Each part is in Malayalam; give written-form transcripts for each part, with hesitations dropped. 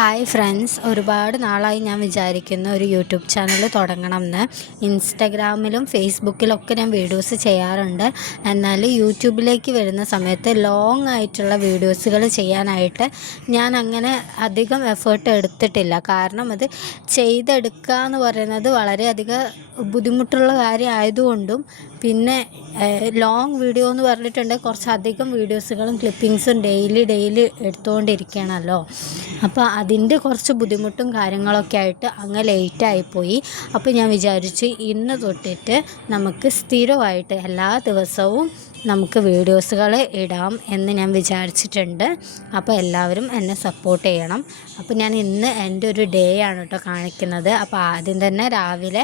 ഹായ് ഫ്രണ്ട്സ്, ഒരുപാട് നാളായി ഞാൻ വിചാരിക്കുന്ന ഒരു യൂട്യൂബ് ചാനൽ തുടങ്ങണമെന്ന്. ഇൻസ്റ്റഗ്രാമിലും ഫേസ്ബുക്കിലൊക്കെ ഞാൻ വീഡിയോസ് ചെയ്യാറുണ്ട്. എന്നാൽ യൂട്യൂബിലേക്ക് വരുന്ന സമയത്ത് ലോങ് ആയിട്ടുള്ള വീഡിയോസുകൾ ചെയ്യാനായിട്ട് ഞാൻ അങ്ങനെ അധികം എഫേർട്ട് എടുത്തിട്ടില്ല. കാരണം അത് ചെയ്തെടുക്കുക എന്ന് പറയുന്നത് വളരെയധികം ബുദ്ധിമുട്ടുള്ള കാര്യമായതുകൊണ്ടും പിന്നെ ലോങ് വീഡിയോ എന്ന് പറഞ്ഞിട്ടുണ്ടെങ്കിൽ കുറച്ചധികം വീഡിയോസുകളും ക്ലിപ്പിങ്സും ഡെയിലി എടുത്തുകൊണ്ടിരിക്കുകയാണല്ലോ. അപ്പോൾ അതിൻ്റെ കുറച്ച് ബുദ്ധിമുട്ടും കാര്യങ്ങളൊക്കെ ആയിട്ട് അങ്ങ് ലേറ്റായിപ്പോയി. അപ്പോൾ ഞാൻ വിചാരിച്ചു ഇന്ന് തൊട്ടിട്ട് നമുക്ക് സ്ഥിരമായിട്ട് എല്ലാ ദിവസവും നമുക്ക് വീഡിയോസുകൾ ഇടാം എന്ന് ഞാൻ വിചാരിച്ചിട്ടുണ്ട്. അപ്പോൾ എല്ലാവരും എന്നെ സപ്പോർട്ട് ചെയ്യണം. അപ്പോൾ ഞാൻ ഇന്ന് എൻ്റെ ഒരു ഡേ ആണ് കേട്ടോ കാണിക്കുന്നത്. അപ്പോൾ ആദ്യം തന്നെ രാവിലെ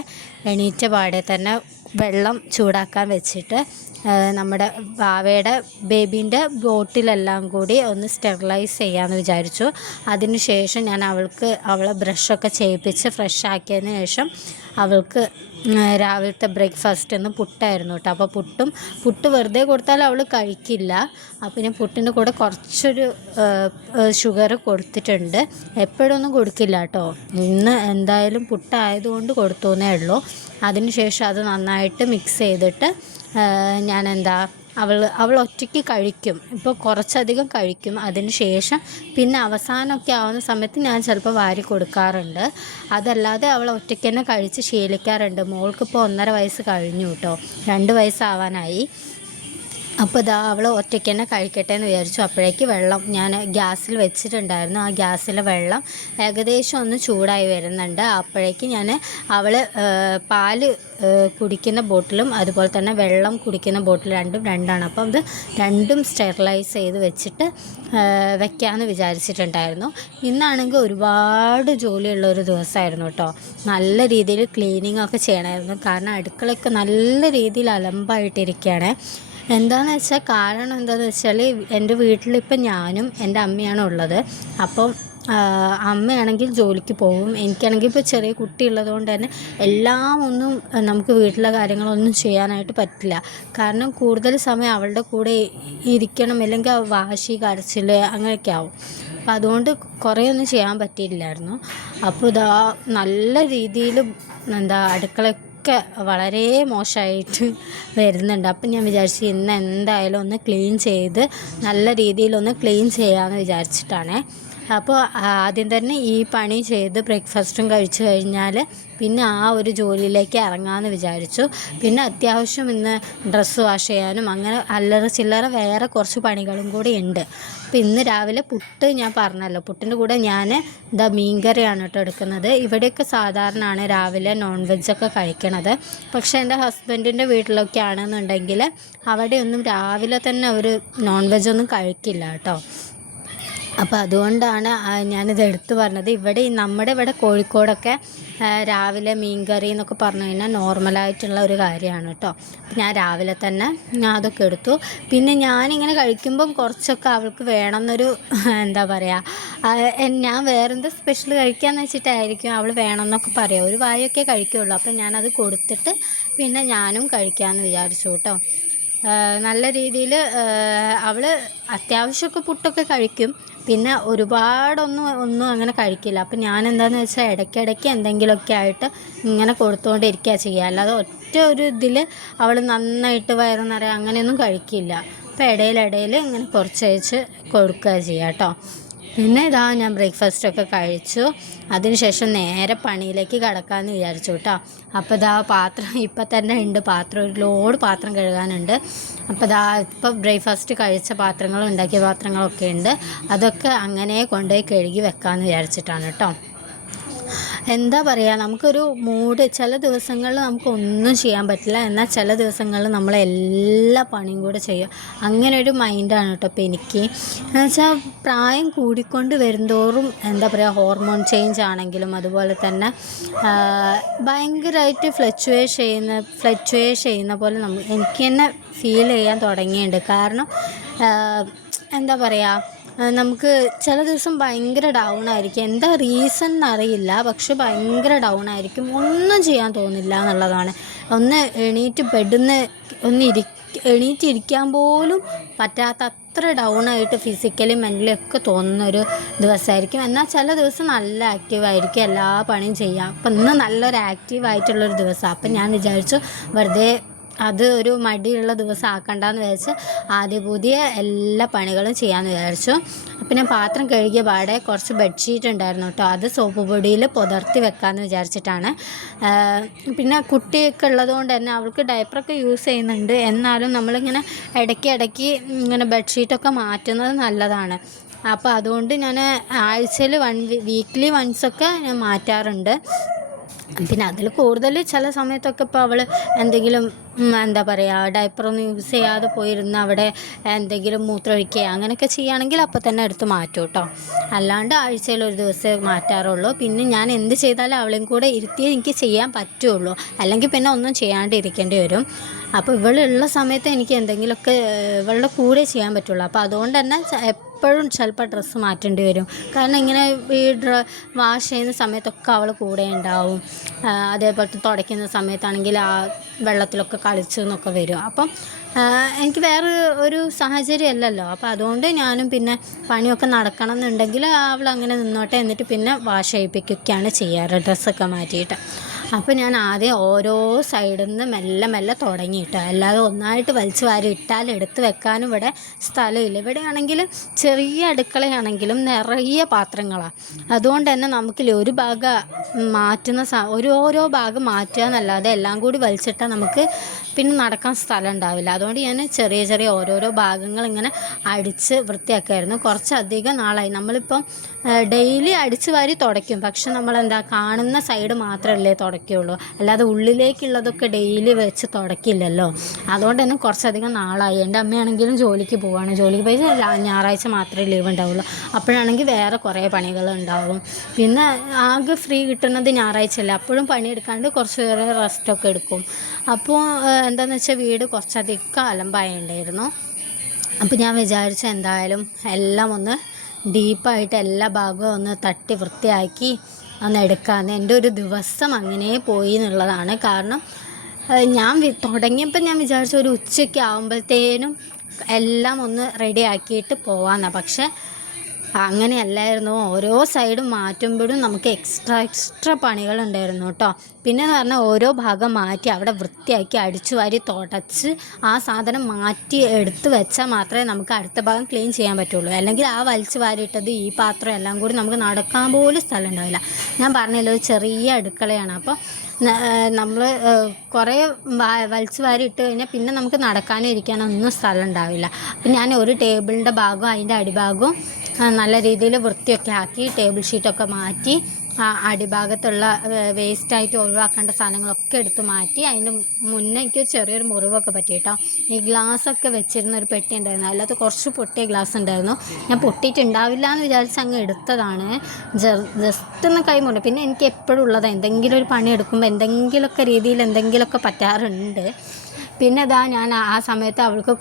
എണീറ്റ പാടെ തന്നെ വെള്ളം ചൂടാക്കാൻ വെച്ചിട്ട് നമ്മുടെ വാവയുടെ ബേബീൻ്റെ ബോട്ടിലെല്ലാം കൂടി ഒന്ന് സ്റ്റെറിലൈസ് ചെയ്യാമെന്ന് വിചാരിച്ചു. അതിന് ശേഷം ഞാൻ അവളെ ബ്രഷൊക്കെ ചെയ്യിപ്പിച്ച് ഫ്രഷ് ആക്കിയതിന് ശേഷം അവൾക്ക് രാവിലത്തെ ബ്രേക്ക്ഫാസ്റ്റ് ഒന്ന് പുട്ടായിരുന്നു കേട്ടോ. അപ്പോൾ പുട്ട് വെറുതെ കൊടുത്താൽ അവൾ കഴിക്കില്ല. അപ്പോൾ ഞാൻ പുട്ടിൻ്റെ കൂടെ കുറച്ചൊരു ഷുഗർ കൊടുത്തിട്ടുണ്ട്. എപ്പോഴൊന്നും കൊടുക്കില്ല കേട്ടോ. ഇന്ന് എന്തായാലും പുട്ടായതുകൊണ്ട് കൊടുത്തോന്നേ ഉള്ളൂ. അതിന് ശേഷം അത് നന്നായിട്ട് മിക്സ് ചെയ്തിട്ട് അവൾ ഒറ്റയ്ക്ക് കഴിക്കും. ഇപ്പോൾ കുറച്ചധികം കഴിക്കും. അതിന് ശേഷം പിന്നെ അവസാനമൊക്കെ ആവുന്ന സമയത്ത് ഞാൻ ചിലപ്പോൾ വാരി കൊടുക്കാറുണ്ട്. അതല്ലാതെ അവൾ ഒറ്റയ്ക്ക് തന്നെ കഴിച്ച് ശീലിക്കാറുണ്ട്. മോൾക്കിപ്പോൾ 1.5 വയസ്സ് കഴിഞ്ഞു കേട്ടോ, 2 വയസ്സാവാനായി. അപ്പോൾ അവൾ ഒറ്റയ്ക്ക് തന്നെ കഴിക്കട്ടെ എന്ന് വിചാരിച്ചു. അപ്പോഴേക്ക് വെള്ളം ഞാൻ ഗ്യാസിൽ വെച്ചിട്ടുണ്ടായിരുന്നു. ആ ഗ്യാസിലെ വെള്ളം ഏകദേശം ഒന്ന് ചൂടായി വരുന്നുണ്ട്. അപ്പോഴേക്ക് ഞാൻ പാല് കുടിക്കുന്ന ബോട്ടിലും അതുപോലെ തന്നെ വെള്ളം കുടിക്കുന്ന ബോട്ടിൽ രണ്ടാണ്. അപ്പം അത് രണ്ടും സ്റ്റെറിലൈസ് ചെയ്ത് വെച്ചിട്ട് വെക്കാമെന്ന് വിചാരിച്ചിട്ടുണ്ടായിരുന്നു. ഇന്നാണെങ്കിൽ ഒരുപാട് ജോലിയുള്ളൊരു ദിവസമായിരുന്നു കേട്ടോ. നല്ല രീതിയിൽ ക്ലീനിങ് ഒക്കെ ചെയ്യണമായിരുന്നു. കാരണം അടുക്കളയൊക്കെ നല്ല രീതിയിൽ അലമ്പായിട്ടിരിക്കുകയാണ്. എന്താണെന്ന് വെച്ചാൽ കാരണം എന്താണെന്ന് വെച്ചാൽ എൻ്റെ വീട്ടിലിപ്പം ഞാനും എൻ്റെ അമ്മയാണ് ഉള്ളത്. അപ്പം അമ്മയാണെങ്കിൽ ജോലിക്ക് പോകും. എനിക്കാണെങ്കിൽ ഇപ്പോൾ ചെറിയ കുട്ടി ഉള്ളതുകൊണ്ട് തന്നെ എല്ലാം ഒന്നും നമുക്ക് വീട്ടിലെ കാര്യങ്ങളൊന്നും ചെയ്യാനായിട്ട് പറ്റില്ല. കാരണം കൂടുതൽ സമയം അവളുടെ കൂടെ ഇരിക്കണം, അല്ലെങ്കിൽ വാശി കരച്ചിൽ അങ്ങനെയൊക്കെ ആവും. അപ്പം അതുകൊണ്ട് കുറേ ഒന്നും ചെയ്യാൻ പറ്റിയില്ലായിരുന്നു. അപ്പോൾ നല്ല രീതിയിൽ അടുക്കള വളരെ മോശമായിട്ട് വരുന്നുണ്ട്. അപ്പം ഞാൻ വിചാരിച്ചു ഇന്ന് എന്തായാലും ഒന്ന് ക്ലീൻ ചെയ്ത് നല്ല രീതിയിലൊന്ന് ക്ലീൻ ചെയ്യാമെന്ന് വിചാരിച്ചിട്ടാണ്. അപ്പോൾ ആദ്യം തന്നെ ഈ പണി ചെയ്ത് ബ്രേക്ക്ഫാസ്റ്റും കഴിച്ചു കഴിഞ്ഞാൽ പിന്നെ ആ ഒരു ജോലിയിലേക്ക് ഇറങ്ങാമെന്ന് വിചാരിച്ചു. പിന്നെ അത്യാവശ്യം ഇന്ന് ഡ്രസ്സ് വാഷ് ചെയ്യാനും അങ്ങനെ അല്ലറ ചില്ലറ വേറെ കുറച്ച് പണികളും കൂടി ഉണ്ട്. അപ്പോൾ ഇന്ന് രാവിലെ പുട്ട് ഞാൻ പറഞ്ഞല്ലോ, പുട്ടിൻ്റെ കൂടെ ഞാൻ മീൻകറിയാണ് കേട്ടോ എടുക്കുന്നത്. ഇവിടെയൊക്കെ സാധാരണയാണ് രാവിലെ നോൺ വെജൊക്കെ കഴിക്കണത്. പക്ഷേ എൻ്റെ ഹസ്ബൻഡിൻ്റെ വീട്ടിലൊക്കെ ആണെന്നുണ്ടെങ്കിൽ അവിടെയൊന്നും രാവിലെ തന്നെ ഒരു നോൺ വെജൊന്നും കഴിക്കില്ല കേട്ടോ. അപ്പോൾ അതുകൊണ്ടാണ് ഞാനിത് എടുത്തു പറഞ്ഞത്. നമ്മുടെ ഇവിടെ കോഴിക്കോടൊക്കെ രാവിലെ മീൻകറി എന്നൊക്കെ പറഞ്ഞു കഴിഞ്ഞാൽ നോർമലായിട്ടുള്ള ഒരു കാര്യമാണ് കേട്ടോ. അപ്പം ഞാൻ രാവിലെ തന്നെ അതൊക്കെ എടുത്തു. പിന്നെ ഞാനിങ്ങനെ കഴിക്കുമ്പം കുറച്ചൊക്കെ അവൾക്ക് വേണമെന്നൊരു ഞാൻ വേറെന്താ സ്പെഷ്യൽ കഴിക്കാമെന്ന് വെച്ചിട്ടായിരിക്കും അവൾ വേണമെന്നൊക്കെ പറയുക. ഒരു വായൊക്കെ കഴിക്കുകയുള്ളൂ. അപ്പം ഞാനത് കൊടുത്തിട്ട് പിന്നെ ഞാനും കഴിക്കാമെന്ന് വിചാരിച്ചു കേട്ടോ. നല്ല രീതിയിൽ അവൾ അത്യാവശ്യമൊക്കെ പുട്ടൊക്കെ കഴിക്കും. പിന്നെ ഒന്നും അങ്ങനെ കഴിക്കില്ല. അപ്പം ഞാൻ എന്താണെന്ന് വെച്ചാൽ ഇടയ്ക്കിടയ്ക്ക് എന്തെങ്കിലുമൊക്കെ ആയിട്ട് ഇങ്ങനെ കൊടുത്തുകൊണ്ടിരിക്കുക ചെയ്യുക. അല്ലാതെ ഒറ്റ ഒരു ഇതിൽ അവൾ നന്നായിട്ട് വയറ് നിറയെ അങ്ങനെയൊന്നും കഴിക്കില്ല. അപ്പോൾ ഇടയിൽ ഇങ്ങനെ കുറച്ച് കൊടുക്കുക ചെയ്യുക കേട്ടോ. പിന്നെ ഞാൻ ബ്രേക്ക്ഫാസ്റ്റൊക്കെ കഴിച്ചു. അതിനുശേഷം നേരെ പണിയിലേക്ക് കിടക്കാമെന്ന് വിചാരിച്ചു കേട്ടോ. അപ്പോൾ പാത്രം ഇപ്പം തന്നെ ഉണ്ട്, ഒരു ലോഡ് പാത്രം കഴുകാനുണ്ട്. അപ്പോൾ ഇപ്പോൾ ബ്രേക്ക്ഫാസ്റ്റ് കഴിച്ച പാത്രങ്ങളും ഉണ്ടാക്കിയ പാത്രങ്ങളൊക്കെ ഉണ്ട്. അതൊക്കെ അങ്ങനെ കൊണ്ടുപോയി കഴുകി വെക്കാമെന്ന് വിചാരിച്ചിട്ടാണ് കേട്ടോ. എന്താ പറയുക, നമുക്കൊരു മൂഡ് ചില ദിവസങ്ങളിൽ നമുക്കൊന്നും ചെയ്യാൻ പറ്റില്ല. എന്നാൽ ചില ദിവസങ്ങളിൽ നമ്മളെല്ലാ പണിയും കൂടെ ചെയ്യും. അങ്ങനെ ഒരു മൈൻഡാണ് കേട്ടോ ഇപ്പോൾ എനിക്ക്. എന്നുവെച്ചാൽ പ്രായം കൂടിക്കൊണ്ട് വരുന്തോറും ഹോർമോൺ ചേഞ്ച് ആണെങ്കിലും അതുപോലെ തന്നെ ഭയങ്കരമായിട്ട് ഫ്ലക്ച്വേറ്റ് ചെയ്യുന്ന പോലെ എനിക്ക് തന്നെ ഫീൽ ചെയ്യാൻ തുടങ്ങിയിട്ടുണ്ട്. കാരണം നമുക്ക് ചില ദിവസം ഭയങ്കര ഡൗൺ ആയിരിക്കും. എന്താ റീസൺ എന്നറിയില്ല, പക്ഷെ ഭയങ്കര ഡൗൺ ആയിരിക്കും. ഒന്നും ചെയ്യാൻ തോന്നില്ല എന്നുള്ളതാണ്. ഒന്ന് എണീറ്റ് ബെഡിൽ നിന്ന് എണീറ്റിരിക്കാൻ പോലും പറ്റാത്ത ഭയങ്കര ഡൗൺ ആയിട്ട് ഫിസിക്കലി മെൻ്റലി ഒക്കെ തോന്നുന്നൊരു ദിവസമായിരിക്കും. എന്നാൽ ചില ദിവസം നല്ല ആക്റ്റീവായിരിക്കും, എല്ലാ പണിയും ചെയ്യാം. അപ്പം ഇന്ന് നല്ലൊരു ആക്റ്റീവായിട്ടുള്ളൊരു ദിവസമാണ്. അപ്പം ഞാൻ വിചാരിച്ചു വെറുതെ അത് ഒരു മടിയുള്ള ദിവസം ആക്കണ്ടെന്ന് വിചാരിച്ച് പുതിയ എല്ലാ പണികളും ചെയ്യാമെന്ന് വിചാരിച്ചു. അപ്പം ഞാൻ പാത്രം കഴുകിയ പാടെ കുറച്ച് ബെഡ്ഷീറ്റ് ഉണ്ടായിരുന്നു കേട്ടോ, അത് സോപ്പ് പൊടിയിൽ പുതർത്തി വെക്കാമെന്ന് വിചാരിച്ചിട്ടാണ്. പിന്നെ കുട്ടിയൊക്കെ ഉള്ളതുകൊണ്ട് തന്നെ അവൾക്ക് ഡയപ്പറൊക്കെ യൂസ് ചെയ്യുന്നുണ്ട്. എന്നാലും നമ്മളിങ്ങനെ ഇടയ്ക്ക് ഇങ്ങനെ ബെഡ്ഷീറ്റൊക്കെ മാറ്റുന്നത് നല്ലതാണ്. അപ്പോൾ അതുകൊണ്ട് ഞാൻ ആഴ്ചയിൽ വീക്ക്ലി വൺസൊക്കെ ഞാൻ മാറ്റാറുണ്ട്. പിന്നെ അതിൽ കൂടുതൽ ചില സമയത്തൊക്കെ ഇപ്പോൾ അവൾ എന്തെങ്കിലും എന്താ പറയുക ഡയപ്പറൊന്നും യൂസ് ചെയ്യാതെ പോയിരുന്ന് അവിടെ എന്തെങ്കിലും മൂത്രമൊഴിക്കുക അങ്ങനെയൊക്കെ ചെയ്യുകയാണെങ്കിൽ അപ്പോൾ തന്നെ എടുത്ത് മാറ്റും കേട്ടോ. അല്ലാണ്ട് ആഴ്ചയിൽ ഒരു ദിവസമേ മാറ്റാറുള്ളൂ. പിന്നെ ഞാൻ എന്ത് ചെയ്താലും അവളെയും കൂടെ ഇരുത്തിയേ എനിക്ക് ചെയ്യാൻ പറ്റുള്ളൂ, അല്ലെങ്കിൽ പിന്നെ ഒന്നും ചെയ്യാണ്ട് ഇരിക്കേണ്ടി വരും. അപ്പോൾ ഇവളുള്ള സമയത്ത് എനിക്ക് എന്തെങ്കിലുമൊക്കെ ഇവളുടെ കൂടെ ചെയ്യാൻ പറ്റുള്ളൂ. അപ്പോൾ അതുകൊണ്ട് തന്നെ എപ്പോഴും ചിലപ്പോൾ ഡ്രസ്സ് മാറ്റേണ്ടി വരും. കാരണം ഇങ്ങനെ ഈ വാഷ് ചെയ്യുന്ന സമയത്തൊക്കെ അവൾ കൂടെ ഉണ്ടാവും. അതേപോലത്തെ തുടയ്ക്കുന്ന സമയത്താണെങ്കിൽ ആ വെള്ളത്തിലൊക്കെ കളിച്ചു എന്നൊക്കെ വരും. അപ്പം എനിക്ക് വേറെ ഒരു സാഹചര്യം അല്ലല്ലോ. അപ്പോൾ അതുകൊണ്ട് ഞാനും പിന്നെ പണിയൊക്കെ നടക്കണം എന്നുണ്ടെങ്കിൽ അവൾ അങ്ങനെ നിന്നോട്ടെ, എന്നിട്ട് പിന്നെ വാഷ് ചെയ്യിപ്പിക്കുകയാണ് ചെയ്യാറ് ഡ്രസ്സൊക്കെ മാറ്റിയിട്ട്. അപ്പോൾ ഞാൻ ആദ്യം ഓരോ സൈഡിൽ നിന്ന് മെല്ലെ തുടങ്ങിയിട്ട്, അല്ലാതെ ഒന്നായിട്ട് വലിച്ചു വാരി ഇട്ടാൽ എടുത്ത് വെക്കാനും ഇവിടെ സ്ഥലമില്ല. ഇവിടെയാണെങ്കിൽ ചെറിയ അടുക്കളയാണെങ്കിലും നിറയെ പാത്രങ്ങളാണ്. അതുകൊണ്ട് തന്നെ നമുക്കില്ല ഒരു ഭാഗം മാറ്റുന്ന ഓരോ ഭാഗം മാറ്റുക എന്നല്ലാതെ എല്ലാം കൂടി വലിച്ചിട്ടാൽ നമുക്ക് പിന്നെ നടക്കാൻ സ്ഥലം ഉണ്ടാവില്ല. അതുകൊണ്ട് ഞാൻ ചെറിയ ഓരോരോ ഭാഗങ്ങൾ ഇങ്ങനെ അടിച്ച് വൃത്തിയാക്കുമായിരുന്നു. കുറച്ചധികം നാളായി. നമ്മളിപ്പം ഡെയിലി അടിച്ച് വാരി തുടയ്ക്കും, പക്ഷെ നമ്മളെന്താ കാണുന്ന സൈഡ് മാത്രമല്ലേ തുടയ്ക്കുള്ളൂ, അല്ലാതെ ഉള്ളിലേക്കുള്ളതൊക്കെ ഡെയിലി വെച്ച് തുടയ്ക്കില്ലല്ലോ. അതുകൊണ്ട് തന്നെ കുറച്ചധികം നാളായി. എൻ്റെ അമ്മയാണെങ്കിലും ജോലിക്ക് പോവുകയാണ്. ജോലിക്ക് പോയി ഞായറാഴ്ച മാത്രമേ ലീവ് ഉണ്ടാവുള്ളൂ. അപ്പോഴാണെങ്കിൽ വേറെ കുറേ പണികളുണ്ടാവും. പിന്നെ ആകെ ഫ്രീ കിട്ടുന്നത് ഞായറാഴ്ചയല്ല. അപ്പോഴും പണിയെടുക്കാണ്ട് കുറച്ച് നേരം റെസ്റ്റൊക്കെ എടുക്കും. അപ്പോൾ എന്താണെന്ന് വെച്ചാൽ വീട് കുറച്ചധികം അലമ്പായിട്ടുണ്ടായിരുന്നു. അപ്പോൾ ഞാൻ വിചാരിച്ച എന്തായാലും എല്ലാം ഒന്ന് ഡീപ്പായിട്ട് എല്ലാ ഭാഗവും ഒന്ന് തട്ടി വൃത്തിയാക്കി ഒന്ന് എടുക്കാമെന്ന്. എൻ്റെ ഒരു ദിവസം അങ്ങനെ പോയി എന്നുള്ളതാണ്. കാരണം ഞാൻ തുടങ്ങിയപ്പോൾ ഞാൻ വിചാരിച്ച ഒരു ഉച്ചയ്ക്ക് ആകുമ്പോഴത്തേനും എല്ലാം ഒന്ന് റെഡി ആക്കിയിട്ട് പോകാമെന്നാണ്. പക്ഷേ അങ്ങനെയല്ലായിരുന്നു. ഓരോ സൈഡും മാറ്റുമ്പോഴും നമുക്ക് എക്സ്ട്രാ പണികളുണ്ടായിരുന്നു കേട്ടോ. പിന്നെയെന്ന് പറഞ്ഞാൽ ഓരോ ഭാഗം മാറ്റി അവിടെ വൃത്തിയാക്കി അടിച്ചു വാരി തുടച്ച് ആ സാധനം മാറ്റി എടുത്ത് വെച്ചാൽ മാത്രമേ നമുക്ക് അടുത്ത ഭാഗം ക്ലീൻ ചെയ്യാൻ പറ്റുള്ളൂ. അല്ലെങ്കിൽ ആ വലിച്ചു വാരിയിട്ടത് ഈ പാത്രം എല്ലാം കൂടി നമുക്ക് നടക്കാൻ പോലും സ്ഥലം ഉണ്ടാവില്ല. ഞാൻ പറഞ്ഞല്ലോ ഒരു ചെറിയ അടുക്കളയാണ്. അപ്പോൾ നമ്മൾ കുറേ വലിച്ചു വാരി ഇട്ട് കഴിഞ്ഞാൽ പിന്നെ നമുക്ക് നടക്കാനോ ഇരിക്കാനോ ഒന്നും സ്ഥലം ഉണ്ടാവില്ല. അപ്പം ഞാൻ ഒരു ടേബിളിൻ്റെ ഭാഗവും അതിൻ്റെ അടിഭാഗവും നല്ല രീതിയിൽ വൃത്തിയൊക്കെ ആക്കി ടേബിൾ ഷീറ്റൊക്കെ മാറ്റി അടിഭാഗത്തുള്ള വേസ്റ്റായിട്ട് ഒഴിവാക്കേണ്ട സാധനങ്ങളൊക്കെ എടുത്ത് മാറ്റി. അതിന് മുന്നേ എനിക്കൊരു ചെറിയൊരു മുറിവൊക്കെ പറ്റി കേട്ടോ. ഈ ഗ്ലാസ്സൊക്കെ വെച്ചിരുന്ന ഒരു പെട്ടി ഉണ്ടായിരുന്നു, അല്ലാതെ കുറച്ച് പൊട്ടിയ ഗ്ലാസ് ഉണ്ടായിരുന്നു. ഞാൻ പൊട്ടിയിട്ടുണ്ടാവില്ല എന്ന് വിചാരിച്ച് അങ്ങ് എടുത്തതാണ്. ജസ്റ്റ് ഒന്ന് കൈമുണ്ട്. പിന്നെ എനിക്ക് എപ്പോഴും ഉള്ളതാണ്, എന്തെങ്കിലും ഒരു പണി എടുക്കുമ്പോൾ എന്തെങ്കിലുമൊക്കെ രീതിയിൽ എന്തെങ്കിലുമൊക്കെ പറ്റാറുണ്ട്. പിന്നെ ഞാൻ ആ സമയത്ത് അവൾക്ക്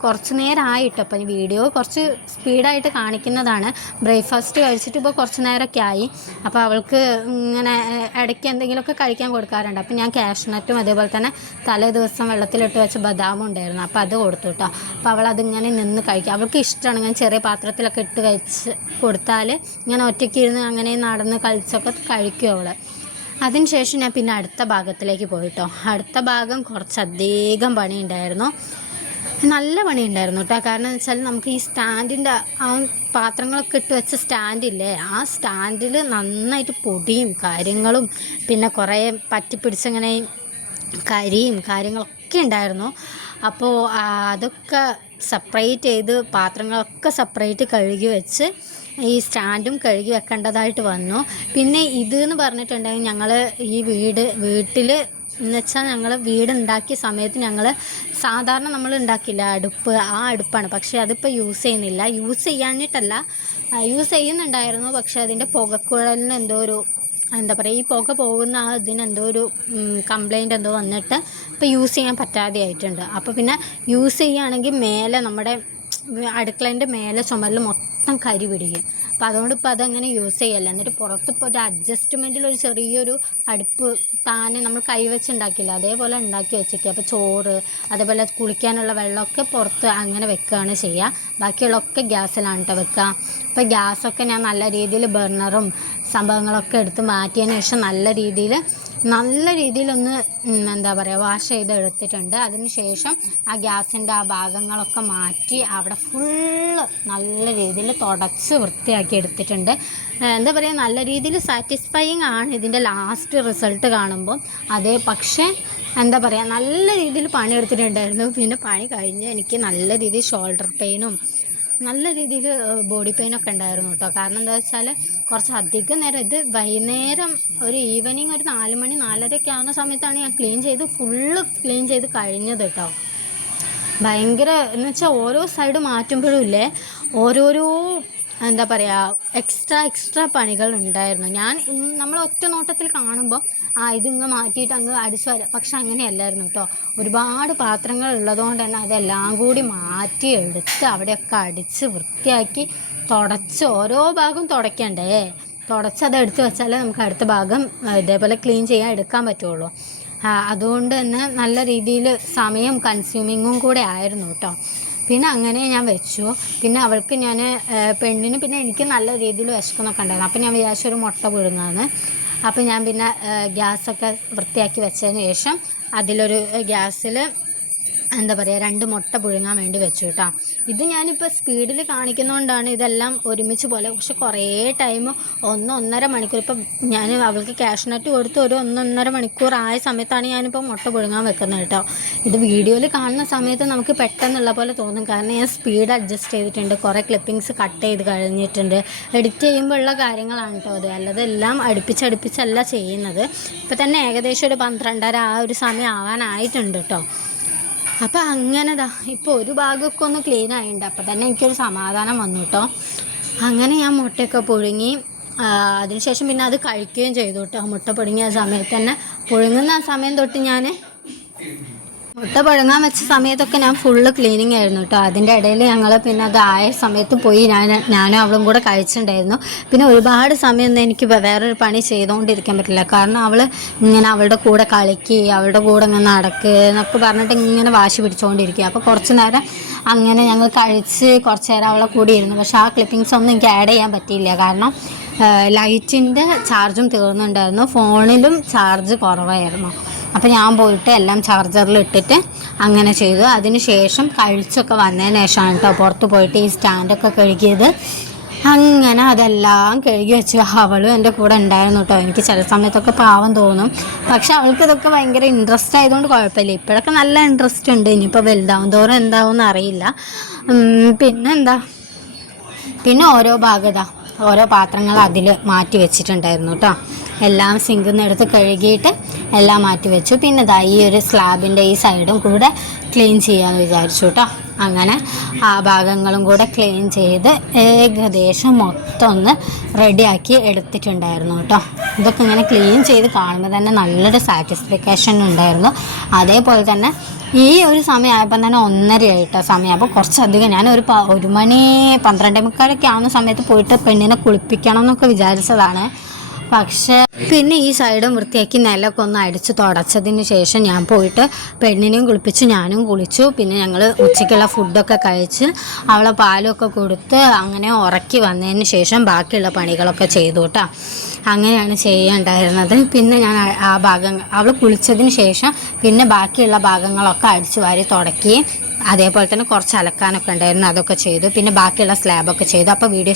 കുറച്ച് നേരമായിട്ട്, അപ്പം വീഡിയോ കുറച്ച് സ്പീഡായിട്ട് കാണിക്കുന്നതാണ്. ബ്രേക്ക്ഫാസ്റ്റ് കഴിച്ചിട്ട് ഇപ്പോൾ കുറച്ച് നേരമൊക്കെ ആയി. അപ്പോൾ അവൾക്ക് ഇങ്ങനെ ഇടയ്ക്ക് എന്തെങ്കിലുമൊക്കെ കഴിക്കാൻ കൊടുക്കാറുണ്ട്. അപ്പം ഞാൻ കാഷ്നട്ടും അതേപോലെ തന്നെ തലേ ദിവസം വെള്ളത്തിലിട്ട് വെച്ച ബദാമും ഉണ്ടായിരുന്നു, അപ്പോൾ അത് കൊടുത്തു കേട്ടോ. അപ്പോൾ അവളതിങ്ങനെ നിന്ന് കഴിക്കും. അവൾക്ക് ഇഷ്ടമാണ് ഇങ്ങനെ ചെറിയ പാത്രത്തിലൊക്കെ ഇട്ട് കഴിച്ച് കൊടുത്താൽ ഇങ്ങനെ ഒറ്റയ്ക്ക് ഇരുന്ന് അങ്ങനെ നടന്ന് കളിച്ചൊക്കെ കഴിക്കും അവൾ. അതിന് ശേഷം ഞാൻ പിന്നെ അടുത്ത ഭാഗത്തിലേക്ക് പോയിട്ടോ. അടുത്ത ഭാഗം കുറച്ചധികം പണിയുണ്ടായിരുന്നു, നല്ല പണിയുണ്ടായിരുന്നു കേട്ടോ. കാരണം എന്ന് വെച്ചാൽ നമുക്ക് ഈ സ്റ്റാൻഡിൻ്റെ ആ പാത്രങ്ങളൊക്കെ ഇട്ട് വെച്ച സ്റ്റാൻഡില്ലേ, ആ സ്റ്റാൻഡിൽ നന്നായിട്ട് പൊടിയും കാര്യങ്ങളും പിന്നെ കുറേ പറ്റിപ്പിടിച്ചങ്ങനെ കരിയും കാര്യങ്ങളൊക്കെ ഉണ്ടായിരുന്നു. അപ്പോൾ അതൊക്കെ സെപ്പറേറ്റ് ചെയ്ത് പാത്രങ്ങളൊക്കെ സെപ്പറേറ്റ് കഴുകി വെച്ച് ഈ സ്റ്റാൻഡും കഴുകി വെക്കേണ്ടതായിട്ട് വന്നു. പിന്നെ ഇതെന്ന് പറഞ്ഞിട്ടുണ്ടെങ്കിൽ ഞങ്ങൾ ഈ വീട്ടിൽ എന്ന് വെച്ചാൽ ഞങ്ങൾ വീടുണ്ടാക്കിയ സമയത്ത് ഞങ്ങൾ സാധാരണ നമ്മൾ ഉണ്ടാക്കില്ല അടുപ്പ്, ആ അടുപ്പാണ്. പക്ഷേ അതിപ്പോൾ യൂസ് ചെയ്യുന്നില്ല. യൂസ് ചെയ്യാനിട്ടല്ല, യൂസ് ചെയ്യുന്നുണ്ടായിരുന്നു. പക്ഷേ അതിൻ്റെ പുകക്കുഴലിന് എന്തോ ഒരു എന്താ പറയുക, ഈ പുക പോകുന്ന ആ ഇതിനെന്തോ ഒരു കംപ്ലൈൻറ്റ് എന്തോ വന്നിട്ട് ഇപ്പോൾ യൂസ് ചെയ്യാൻ പറ്റാതെ ആയിട്ടുണ്ട്. അപ്പോൾ പിന്നെ യൂസ് ചെയ്യുകയാണെങ്കിൽ മേലെ നമ്മുടെ അടുക്കളേൻ്റെ മേലെ ചുമരിൽ മൊത്തം കരി പിടിക്കും. അപ്പോൾ അതുകൊണ്ട് ഇപ്പോൾ അതങ്ങനെ യൂസ് ചെയ്യല്ല. എന്നിട്ട് പുറത്ത് ഇപ്പോൾ ഒരു അഡ്ജസ്റ്റ്മെൻറ്റിൽ ഒരു ചെറിയൊരു അടുപ്പ് താനെ നമ്മൾ കൈവച്ച് ഉണ്ടാക്കില്ല, അതേപോലെ ഉണ്ടാക്കി വെച്ചേക്കുക. അപ്പോൾ ചോറ് അതേപോലെ കുളിക്കാനുള്ള വെള്ളമൊക്കെ പുറത്ത് അങ്ങനെ വെക്കുകയാണ് ചെയ്യുക. ബാക്കിയുള്ളതൊക്കെ ഗ്യാസിലാണ് കേട്ടോ വെക്കുക. അപ്പോൾ ഗ്യാസൊക്കെ ഞാൻ നല്ല രീതിയിൽ ബർണറും സംഭവങ്ങളൊക്കെ എടുത്ത് മാറ്റിയതിന് ശേഷം നല്ല രീതിയിലൊന്ന് എന്താ പറയുക വാഷ് ചെയ്ത് എടുത്തിട്ടുണ്ട്. അതിന് ശേഷം ആ ഗ്യാസിൻ്റെ ആ ഭാഗങ്ങളൊക്കെ മാറ്റി അവിടെ ഫുള്ള് നല്ല രീതിയിൽ തുടച്ച് വൃത്തിയാക്കി എടുത്തിട്ടുണ്ട്. എന്താ പറയുക, നല്ല രീതിയിൽ സാറ്റിസ്ഫൈയിങ് ആണ് ഇതിൻ്റെ ലാസ്റ്റ് റിസൾട്ട് കാണുമ്പോൾ. പക്ഷേ എന്താ പറയുക, നല്ല രീതിയിൽ പണിയെടുത്തിട്ടുണ്ടായിരുന്നു. പിന്നെ പണി കഴിഞ്ഞ് എനിക്ക് നല്ല രീതിയിൽ ഷോൾഡർ പെയിനും നല്ല രീതിയിൽ ബോഡി പെയിനൊക്കെ ഉണ്ടായിരുന്നു കേട്ടോ. കാരണം എന്താ വെച്ചാൽ കുറച്ച് അധികം നേരം, ഇത് വൈകുന്നേരം ഒരു ഈവനിങ് ഒരു 4 മണി 4:30 ആവുന്ന സമയത്താണ് ഞാൻ ഫുള്ള് ക്ലീൻ ചെയ്ത് കഴിഞ്ഞത് കേട്ടോ. ഭയങ്കര എന്ന് വെച്ചാൽ ഓരോ സൈഡ് മാറ്റുമ്പോഴും ഇല്ലേ ഓരോരോ എന്താ പറയുക എക്സ്ട്രാ പണികൾ ഉണ്ടായിരുന്നു. നമ്മൾ ഒറ്റ നോട്ടത്തിൽ കാണുമ്പോൾ ഇതിങ്ങ് മാറ്റിയിട്ട് അങ്ങ് അടിച്ചു വരാം, പക്ഷെ അങ്ങനെയല്ലായിരുന്നു കേട്ടോ. ഒരുപാട് പാത്രങ്ങൾ ഉള്ളതുകൊണ്ട് തന്നെ അതെല്ലാം കൂടി മാറ്റി എടുത്ത് അവിടെയൊക്കെ അടിച്ച് വൃത്തിയാക്കി തുടച്ച് ഓരോ ഭാഗം തുടയ്ക്കണ്ടേ, തുടച്ചത് എടുത്ത് വെച്ചാലേ നമുക്ക് അടുത്ത ഭാഗം ഇതേപോലെ ക്ലീൻ ചെയ്യാൻ എടുക്കാൻ പറ്റുള്ളൂ. അതുകൊണ്ട് തന്നെ നല്ല രീതിയിൽ സമയം കൺസ്യൂമിങ്ങും കൂടെ ആയിരുന്നു കേട്ടോ. പിന്നെ അങ്ങനെ ഞാൻ വെച്ചു. പിന്നെ അവൾക്ക് പെണ്ണിന് പിന്നെ എനിക്ക് നല്ല രീതിയിൽ വിശക്കുന്നൊക്കെ ഉണ്ടായിരുന്നു. അപ്പോൾ ഞാൻ വിചാരിച്ചു ഒരു മുട്ട പുഴുങ്ങാന്ന്. അപ്പോൾ ഞാൻ പിന്നെ ഗ്യാസൊക്കെ വൃത്തിയാക്കി വെച്ചതിന് ശേഷം അതിലൊരു ഗ്യാസിൽ എന്താ പറയുക 2 മുട്ട പുഴുങ്ങാൻ വേണ്ടി വെച്ചു കേട്ടോ. ഇത് ഞാനിപ്പോൾ സ്പീഡിൽ കാണിക്കുന്നതുകൊണ്ടാണ് ഇതെല്ലാം ഒരുമിച്ച് പോലെ. പക്ഷെ കുറേ ടൈം 1-1.5 മണിക്കൂർ, ഇപ്പം ഞാൻ അവൾക്ക് ക്യാഷ്നട്ട് കൊടുത്ത് ഒരു 1-1.5 മണിക്കൂർ ആയ സമയത്താണ് ഞാനിപ്പോൾ മുട്ട പുഴുങ്ങാൻ വെക്കുന്നത് കേട്ടോ. ഇത് വീഡിയോയിൽ കാണുന്ന സമയത്ത് നമുക്ക് പെട്ടെന്നുള്ള പോലെ തോന്നും, കാരണം ഞാൻ സ്പീഡ് അഡ്ജസ്റ്റ് ചെയ്തിട്ടുണ്ട്, കുറേ ക്ലിപ്പിങ്സ് കട്ട് ചെയ്ത് കഴിഞ്ഞിട്ടുണ്ട്. എഡിറ്റ് ചെയ്യുമ്പോൾ ഉള്ള കാര്യങ്ങളാണ് കേട്ടോ അത്, അല്ലാതെ എല്ലാം അടുപ്പിച്ചല്ല ചെയ്യുന്നത്. ഇപ്പം തന്നെ ഏകദേശം ഒരു 12:30 ആ ഒരു സമയം ആവാനായിട്ടുണ്ട് കേട്ടോ. അപ്പോൾ അങ്ങനെതാ ഇപ്പോൾ ഒരു ഭാഗമൊക്കെ ഒന്ന് ക്ലീൻ ആയിട്ടുണ്ട്. അപ്പോൾ തന്നെ എനിക്കൊരു സമാധാനം വന്നു കേട്ടോ. അങ്ങനെ ഞാൻ മുട്ടയൊക്കെ പുഴുങ്ങി അതിനുശേഷം പിന്നെ അത് കഴിക്കുകയും ചെയ്തു കേട്ടോ. മുട്ട പുഴുങ്ങിയ സമയത്ത് തന്നെ, പുഴുങ്ങുന്ന സമയം തൊട്ട് ഞാൻ മുട്ട പുഴുങ്ങാൻ വെച്ച സമയത്തൊക്കെ ഞാൻ ഫുള്ള് ക്ലീനിങ് ആയിരുന്നു കേട്ടോ. അതിൻ്റെ ഇടയിൽ ഞങ്ങൾ പിന്നെ അത് ആയ സമയത്ത് പോയി ഞാനും അവളും കൂടെ കഴിച്ചിട്ടുണ്ടായിരുന്നു. പിന്നെ ഒരുപാട് സമയമൊന്നും എനിക്ക് വേറൊരു പണി ചെയ്തുകൊണ്ടിരിക്കാൻ പറ്റില്ല, കാരണം അവൾ ഇങ്ങനെ അവളുടെ കൂടെ അവളുടെ കൂടെ ഇങ്ങനെ നടക്കുക എന്നൊക്കെ പറഞ്ഞിട്ട് ഇങ്ങനെ വാശി പിടിച്ചുകൊണ്ടിരിക്കുക. അപ്പോൾ കുറച്ച് നേരം അങ്ങനെ ഞങ്ങൾ കഴിച്ച് കുറച്ച് നേരം അവളെ കൂടി ഇരുന്നു. പക്ഷേ ആ ക്ലിപ്പിങ്സ് ഒന്നും എനിക്ക് ആഡ് ചെയ്യാൻ പറ്റിയില്ല, കാരണം ലൈറ്റിൻ്റെ ചാർജും തീർന്നുണ്ടായിരുന്നു, ഫോണിലും ചാർജ് കുറവായിരുന്നു. അപ്പോൾ ഞാൻ പോയിട്ട് എല്ലാം ചാർജറിൽ ഇട്ടിട്ട് അങ്ങനെ ചെയ്തു. അതിന് ശേഷം കഴിച്ചൊക്കെ വന്നതിന് ശേഷമാണ് കേട്ടോ പുറത്ത് പോയിട്ട് ഈ സ്റ്റാൻഡൊക്കെ കഴുകിയത്. അങ്ങനെ അതെല്ലാം കഴുകി വെച്ച് അവളും എൻ്റെ കൂടെ ഉണ്ടായിരുന്നു കേട്ടോ. എനിക്ക് ചില സമയത്തൊക്കെ പാവം തോന്നും, പക്ഷെ അവൾക്ക് ഇതൊക്കെ ഭയങ്കര ഇൻട്രസ്റ്റ് ആയതുകൊണ്ട് കുഴപ്പമില്ല. ഇപ്പോഴൊക്കെ നല്ല ഇൻട്രസ്റ്റ് ഉണ്ട്, ഇനിയിപ്പോൾ വലുതാവും തോറും എന്താവും അറിയില്ല. പിന്നെ ഓരോ പാത്രങ്ങൾ അതിൽ മാറ്റി വെച്ചിട്ടുണ്ടായിരുന്നു കേട്ടോ. എല്ലാം സിങ്കിൽ നിന്ന് എടുത്ത് കഴുകിയിട്ട് എല്ലാം മാറ്റി വെച്ചു. പിന്നെ ഈ ഒരു സ്ലാബിൻ്റെ ഈ സൈഡും കൂടെ ക്ലീൻ ചെയ്യാമെന്ന് വിചാരിച്ചു കേട്ടോ. അങ്ങനെ ആ ഭാഗങ്ങളും കൂടെ ക്ലീൻ ചെയ്ത് ഏകദേശം മൊത്തം ഒന്ന് റെഡിയാക്കി എടുത്തിട്ടുണ്ടായിരുന്നു കേട്ടോ. ഇതൊക്കെ ഇങ്ങനെ ക്ലീൻ ചെയ്ത് കാണുമ്പോൾ തന്നെ നല്ലൊരു സാറ്റിസ്ഫിക്കേഷൻ ഉണ്ടായിരുന്നു. അതേപോലെ തന്നെ ഈ ഒരു സമയമായപ്പം തന്നെ 1:30 ആയിട്ടോ സമയം. അപ്പോൾ കുറച്ചധികം ഞാനൊരു 1 മണി 12:45 ആവുന്ന സമയത്ത് പോയിട്ട് പെണ്ണിനെ കുളിപ്പിക്കണം എന്നൊക്കെ വിചാരിച്ചതാണ്. പക്ഷേ പിന്നെ ഈ സൈഡും വൃത്തിയാക്കി നിലമൊക്കെ ഒന്ന് അടിച്ച് തുടച്ചതിന് ശേഷം ഞാൻ പോയിട്ട് പെണ്ണിനെയും കുളിപ്പിച്ച് ഞാനും കുളിച്ചു. പിന്നെ ഞങ്ങൾ ഉച്ചയ്ക്കുള്ള ഫുഡൊക്കെ കഴിച്ച് അവളെ പാലൊക്കെ കൊടുത്ത് അങ്ങനെ ഉറക്കി വന്നതിന് ശേഷം ബാക്കിയുള്ള പണികളൊക്കെ ചെയ്തു കേട്ടോ. അങ്ങനെയാണ് ചെയ്യേണ്ടായിരുന്നത്. പിന്നെ ഞാൻ ആ അവൾ കുളിച്ചതിന് ശേഷം പിന്നെ ബാക്കിയുള്ള ഭാഗങ്ങളൊക്കെ അടിച്ചു വാരി തുടക്കുകയും അതേപോലെ തന്നെ കുറച്ച് അലക്കാനൊക്കെ ഉണ്ടായിരുന്നു, അതൊക്കെ ചെയ്തു. പിന്നെ ബാക്കിയുള്ള സ്ലാബൊക്കെ ചെയ്തു. അപ്പോൾ വീഡിയോ